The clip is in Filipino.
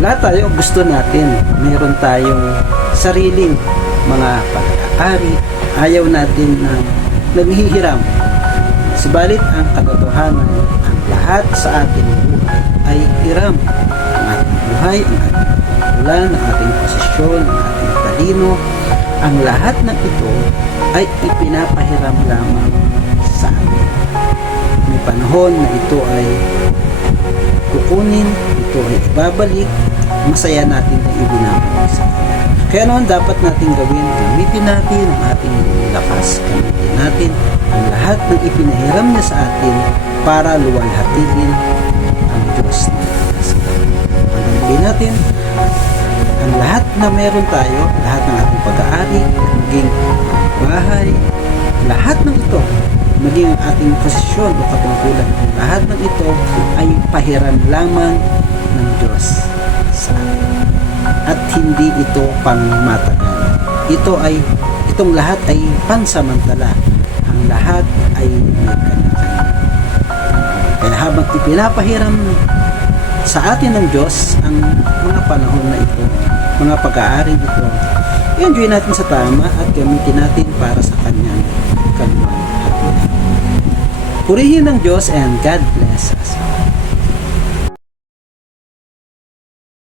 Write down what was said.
Lahat tayo gusto natin. Meron tayong sariling mga pag-aari. Ayaw natin na naghihiram. Subalit ang katotohanan, ang lahat sa ating buhay ay hiram. Ang ating buhay, ang ating pagkukulan, ang ating posisyon, ang ating talino, ang lahat ng ito ay ipinapahiram lamang sa atin. May panahon na ito ay kukunin, ito ay ibabalik, masaya natin na ibinabalik sa kanya. Kaya noon dapat natin gawin, gamitin natin ang ating lakas, gamitin natin ang lahat ng ipinahiram niya sa atin para luwalhatiin ang Diyos na nasa langit. Gamitin natin ang lahat na meron tayo, lahat ng ating pag-aari, maging bahay, lahat ng ito, maging ating posisyon o katungkulan, lahat ng ito ay pahiram lamang ng Diyos sa atin. At hindi ito pangmatagalan. Itong lahat ay pansamantala. Ang lahat ay may kanya-kanya. Kaya habang ipinapahiram sa atin ng Diyos ang mga panahon na ito, mga pag-aari ito, i-enjoy natin sa tama at gamitin natin para sa kanyang kaluwalhatian. Purihin ng Diyos and God bless.